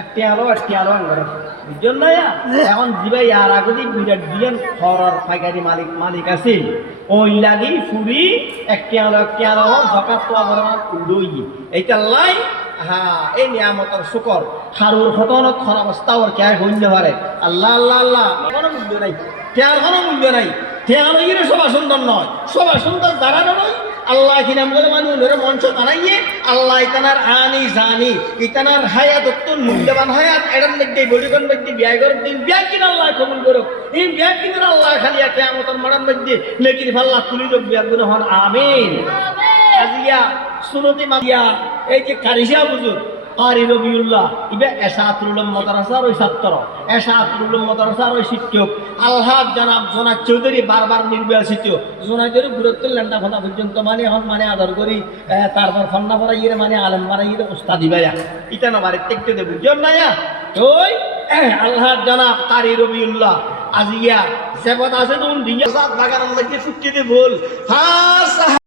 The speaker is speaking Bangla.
একটি আলো আঙ্গার বুঝছেন না এখন জিবাই আর আগে বিরাট দিয়েন খরর পাইকারি মালিক আছে ওই লাগি ফুরি একটি আলো জকাত তো আবার উড়ই এইটা লাই হ্যাঁ এই নিয়ামতের শুকর খারুর হতনত খরাবস্থা ওর কে হইতে পারে আল্লাহ আল্লাহ আল্লাহ কোনো মূল্য নাই কেয়ার কোনো মূল্য নাই কেয়ার ইয়ে সবা সুন্দর নয় সবা সুন্দর দাঁড়ানো নয় আল্লাহ কি নাম বলে মানুষ মঞ্চ বানাইয়ে আল্লাহ ইতানার আনি জানি ইতানার হায়াত অত্যন্ত মূল্যবান হায়াত এটার মধ্যে বলিগণ মধ্যে বিয়া করার দিন বিয়া কিনা আল্লাহ কবুল করুক এই বিয়া কিনার আল্লাহ খালি কেয়ামতের মারার মধ্যে লেকিন ফাল্লাহ তুলি যোগ বিয়া গুলো হন আমিন আজিয়া সুনতি মাদিয়া এই যে কারিশা বুজুর কারি রবিউল্লাহ ইবে এসাতুল উলুম মাদ্রাসার ওই ছাত্র এসাতুল উলুম মাদ্রাসার ওই শিক্ষক আলহাজ জনাব জোনাক চৌধুরী বারবার নির্বাচিত জোনাক চৌধুরী গুরুত্ব লেন্ডা ফোনা পর্যন্ত মানে এখন মানে আদর করি তারপর ফন্না পড়া ইয়ে মানে আলম মারা ইয়ে উস্তাদি ভাইয়া ইটা না বাড়ির দেখতে দেবো বুঝছেন না ওই আলহাজ জনাব কারি রবিউল্লাহ আজিয়া সেবত আছে তুমি বাগানের মধ্যে ফুটতে বল হ্যাঁ